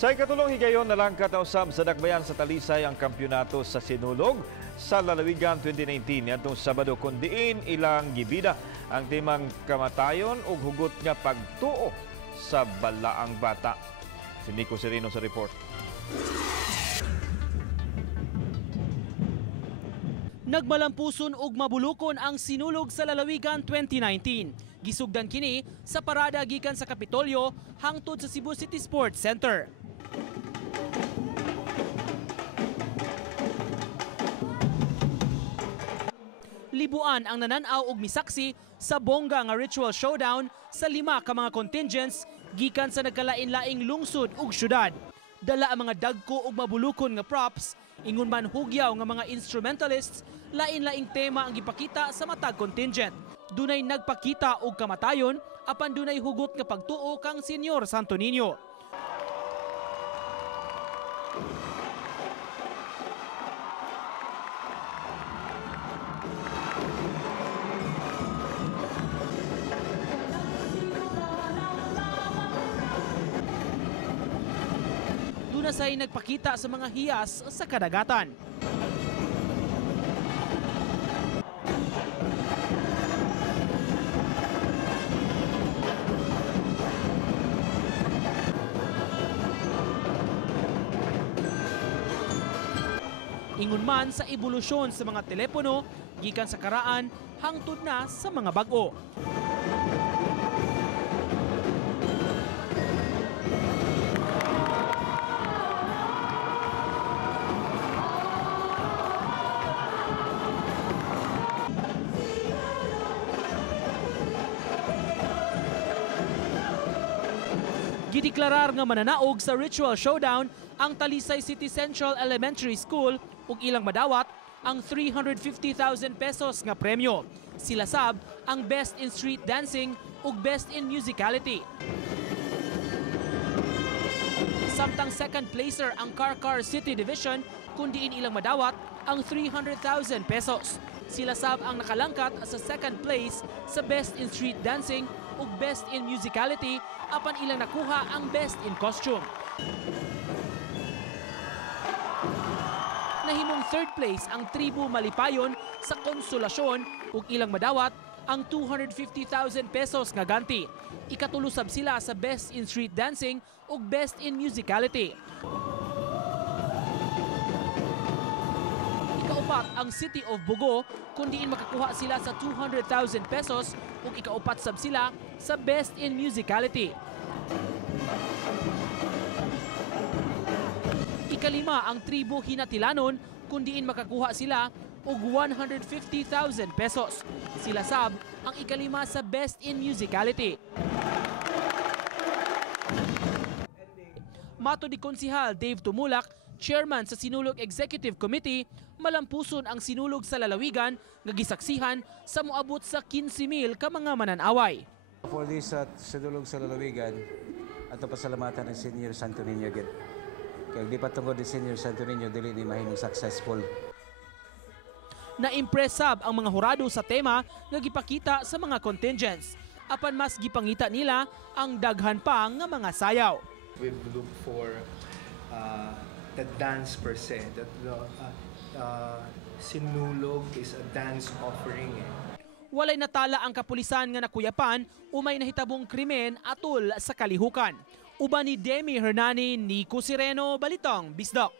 Sa ikatulong higayon na lang katausab sa dakbayan sa talisay ang kampyonato sa Sinulog sa Lalawigan 2019. Yatong Sabado kundiin ilang gibida ang timang kamatayon ug hugot nga pagtuo sa balaang bata. Si Nico Sereno sa report. Nagmalampuson ug Mabulokon ang Sinulog sa Lalawigan 2019. Gisugdan kini sa parada gikan sa Kapitolyo hangtod sa Cebu City Sports Center. Libuan ang nananaw og misaksi sa Bonggang nga ritual showdown sa 5 ka mga contingents gikan sa nagkalain-laing lungsod ug syudad. Dala ang mga dagko ug mabulokon nga props, ingon man hugyaw nga mga instrumentalists, lain-laing tema ang gipakita sa matag contingent. Dunay nagpakita og kamatayon apan dunay hugot nga pagtuo kang Senyor Santo Niño. Say nagpakita sa mga hiyas sa kadagatan. Ingon man sa ebolusyon sa mga telepono gikan sa karaan hangtod na sa mga bag-o. Gideklarar nga mananaog sa ritual showdown ang Talisay City Central Elementary School ug ilang madawat ang 350,000 pesos nga premyo. Sila sab ang Best in Street Dancing ug Best in Musicality. Samtang second placer ang Car City Division kundiin ilang madawat ang 300,000 pesos. Sila sab ang nakalangkat sa second place sa Best in Street Dancing ug Best in Musicality apan ilang nakuha ang Best in Costume. Nahimong third place ang Tribu Malipayon sa Konsolasyon ug ilang madawat ang 250,000 pesos nga ganti. Ikatulusab sila sa Best in Street Dancing ug Best in Musicality. Ikaupat ang City of Bugo kundiin makakuha sila sa 200,000 pesos ug ikaupat sab sila sa Best in Musicality. Ikalima ang Tribu Hinatilanon kundiin makakuha sila og 150,000 pesos. Sila sab ang ikalima sa Best in Musicality. Mato di Konsihal Dave Tumulak, chairman sa Sinulog Executive Committee, malampuson ang Sinulog sa Lalawigan nga gisaksihan sa moabot sa 15,000 ka mga mananaway. For this Sinulog sa Lalawigan, ato pasalamatan ng Senyor Santo Niño gid. Kaya di pa tungod ni Senyor Santo Niño dili ni mahimong successful. Na-impress sab ang mga hurado sa tema nga gipakita sa mga contingents. Apan mas gipangita nila ang daghan pa nga mga sayaw. We look for the dance per se. That Sinulog is a dance offering. Walay natala ang kapulisan nga nakuyapan umay nahitabong krimen atol sa kalihukan. Uban ni Demi Hernani, Nico Sereno, Balitang Bisdak.